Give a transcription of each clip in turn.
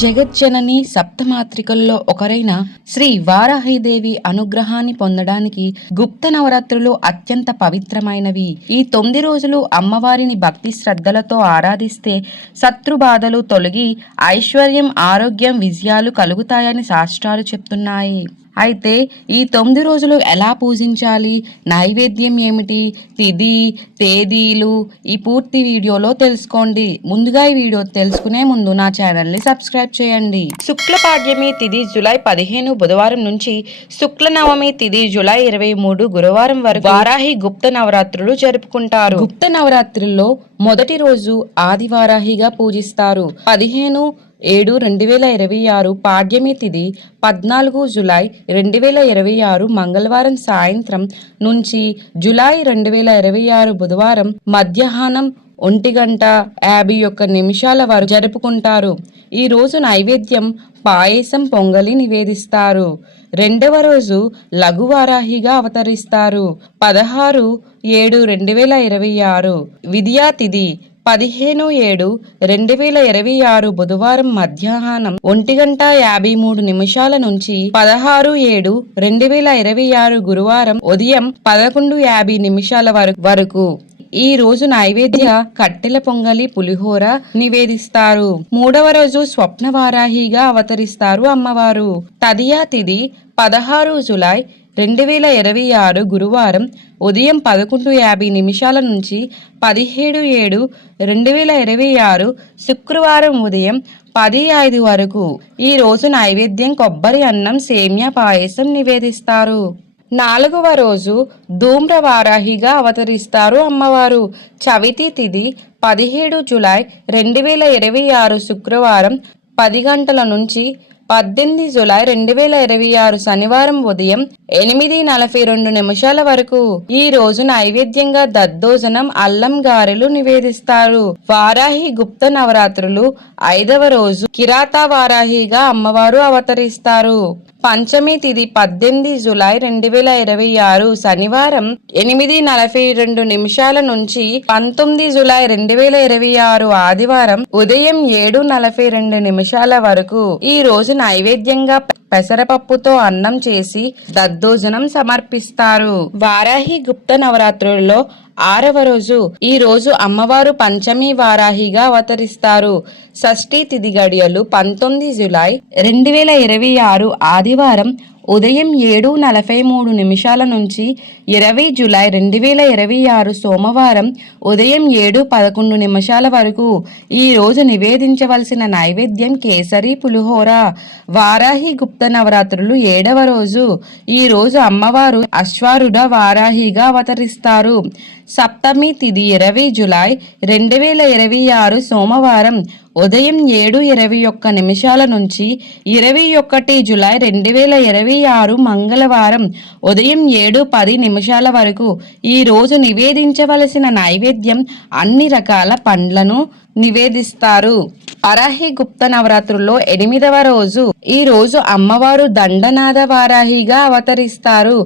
జగజ్జనని సప్తమాత్రికల్లో ఒకరైన శ్రీ వారాహిదేవి అనుగ్రహాన్ని పొందడానికి గుప్త నవరాత్రులు అత్యంత పవిత్రమైనవి. ఈ 9 రోజులు అమ్మవారిని భక్తి శ్రద్ధలతో ఆరాధిస్తే శత్రుబాధలు తొలగి ఐశ్వర్యం, ఆరోగ్యం, విజయాలు కలుగుతాయని శాస్త్రాలు చెప్తున్నాయి. అయితే ఈ 9 రోజులు ఎలా పూజించాలి, నైవేద్యం ఏమిటి, తిథి తేదీలు ఈ పూర్తి వీడియోలో తెలుసుకోండి. ముందుగా ఈ వీడియో తెలుసుకునే ముందు నా ఛానల్ని సబ్స్క్రైబ్ చేయండి. శుక్ల పాడ్యమి తిథి జూలై 15 బుధవారం నుంచి శుక్ల నవమి తిథి జూలై 23 గురువారం వరకు వారాహి గుప్త నవరాత్రులు జరుపుకుంటారు. గుప్త నవరాత్రుల్లో మొదటి రోజు ఆదివారాహిగా పూజిస్తారు. 15/7/2026 పాడ్యమి తిథి 14 జూలై 2026 మంగళవారం సాయంత్రం నుంచి జూలై 2026 బుధవారం మధ్యాహ్నం 1:51 వరకు జరుపుకుంటారు. ఈ రోజు నైవేద్యం పాయసం, పొంగలి నివేదిస్తారు. రెండవ రోజు లఘువారాహిగా అవతరిస్తారు. 16/7/2026 విద్యా తిథి 15/7/2026 బుధవారం మధ్యాహ్నం 1:53 నుంచి 16/7/2026 గురువారం ఉదయం 11:50 వరకు ఈ రోజు నైవేద్య కట్టెల పొంగలి, పులిహోర నివేదిస్తారు. మూడవ రోజు స్వప్నవారాహిగా అవతరిస్తారు అమ్మవారు. తదియా తిథి 16 జూలై 2026 గురువారం ఉదయం 11:50 నుంచి 17/7/2026 శుక్రవారం ఉదయం 10:05 వరకు ఈ రోజు నైవేద్యం కొబ్బరి అన్నం, సేమ్యా పాయసం నివేదిస్తారు. నాలుగవ రోజు ధూమ్రవారాహిగా అవతరిస్తారు అమ్మవారు. చవితి తిథి 17 జూలై 2026 శుక్రవారం 10 గంటల నుంచి 18 జూలై 2026 శనివారం ఉదయం 8:42 వరకు ఈ రోజు నైవేద్యంగా దద్దోజనం, అల్లం గారెలు నివేదిస్తారు. వారాహి గుప్త నవరాత్రులు 5వ రోజు కిరాత వారాహిగా అమ్మవారు అవతరిస్తారు. పంచమి తిథి 18 జూలై 2026 శనివారం 8:42 నుంచి 19 జూలై 2026 ఆదివారం ఉదయం 7:42 వరకు ఈ రోజు నైవేద్యంగా పెసరపప్పుతో అన్నం చేసి దద్దోజనం సమర్పిస్తారు. వారాహి గుప్త నవరాత్రులలో 6వ రోజు ఈ రోజు అమ్మవారు పంచమి వారాహిగా అవతరిస్తారు. షష్ఠి తిథి గడియలు 19 జూలై 2026 ఆదివారం ఉదయం 7:43 నుంచి 20 జూలై 2026 సోమవారం ఉదయం 7:11 వరకు ఈ రోజు నివేదించవలసిన నైవేద్యం కేసరి, పులిహోర. వారాహి గుప్త నవరాత్రులు 7వ రోజు ఈ రోజు అమ్మవారు అశ్వారూఢ వారాహిగా అవతరిస్తారు. సప్తమి తిథి 20 జూలై 2026 సోమవారం ఉదయం 7:21 నుంచి 21 జూలై 2026 మంగళవారం ఉదయం 7:10 వరకు ఈ రోజు నివేదించవలసిన నైవేద్యం అన్ని రకాల పండ్లను నివేదిస్తారు. వారాహి గుప్త నవరాత్రుల్లో 8వ రోజు ఈ రోజు అమ్మవారు దండనాథ వారాహిగా అవతరిస్తారు.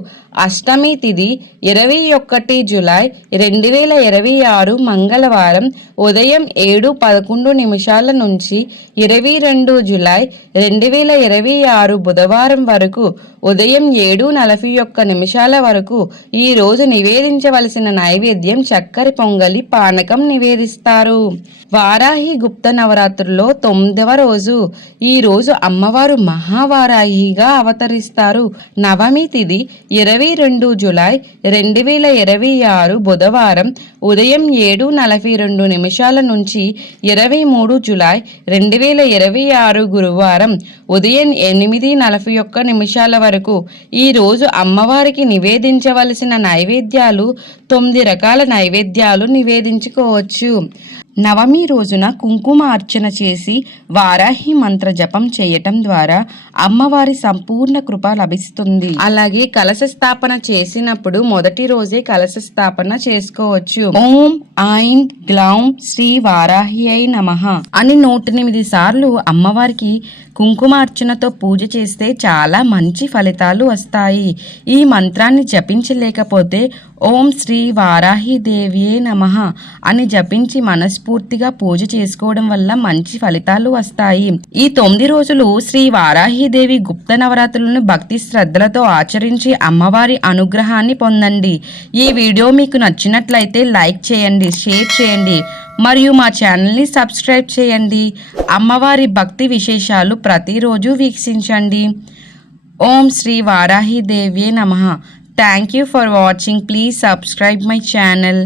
అష్టమి తిథి 21 జూలై 2026 మంగళవారం ఉదయం 7:11 నుంచి 22 జూలై 2026 బుధవారం వరకు ఉదయం 7:41 వరకు ఈ రోజు నివేదించవలసిన నైవేద్యం చక్కెర పొంగలి, పానకం నివేదిస్తారు. వారాహి గుప్త నవరాత్రుల్లో 9వ రోజు ఈ రోజు అమ్మవారు మహావారాహిగా అవతరిస్తారు. నవమి తిథి 22 జూలై 2026 బుధవారం ఉదయం 7:42 నుంచి 23 జూలై 2026 గురువారం ఉదయం 8:41 వరకు ఈ రోజు అమ్మవారికి నివేదించవలసిన నైవేద్యాలు 9 రకాల నైవేద్యాలు నివేదించుకోవచ్చు. నవమి రోజున కుంకుమ అర్చన చేసి వారాహి మంత్ర జపం చేయటం ద్వారా అమ్మవారి సంపూర్ణ కృప లభిస్తుంది. అలాగే కలశ స్థాపన చేసినప్పుడు మొదటి రోజే కలశ స్థాపన చేసుకోవచ్చు. ఓం ఐం గ్లౌం శ్రీ వారాహ్యై నమః అని 108 సార్లు అమ్మవారికి కుంకుమార్చనతో పూజ చేస్తే చాలా మంచి ఫలితాలు వస్తాయి. ఈ మంత్రాన్ని జపించలేకపోతే ఓం శ్రీ వారాహి దేవియే నమః అని జపించి మనస్ఫూర్తిగా పూజ చేసుకోవడం వల్ల మంచి ఫలితాలు వస్తాయి. ఈ 9 రోజులు శ్రీ వారాహిదేవి గుప్త నవరాత్రులను భక్తి శ్రద్ధలతో ఆచరించి అమ్మవారి అనుగ్రహాన్ని పొందండి. ఈ వీడియో మీకు నచ్చినట్లయితే లైక్ చేయండి, షేర్ చేయండి మరియు మా ఛానల్ని సబ్స్క్రైబ్ చేయండి. అమ్మవారి భక్తి విశేషాలు ప్రతిరోజు వీక్షించండి. ఓం శ్రీ వారాహి దేవ్యే నమః. Thank you for watching. Please subscribe my channel.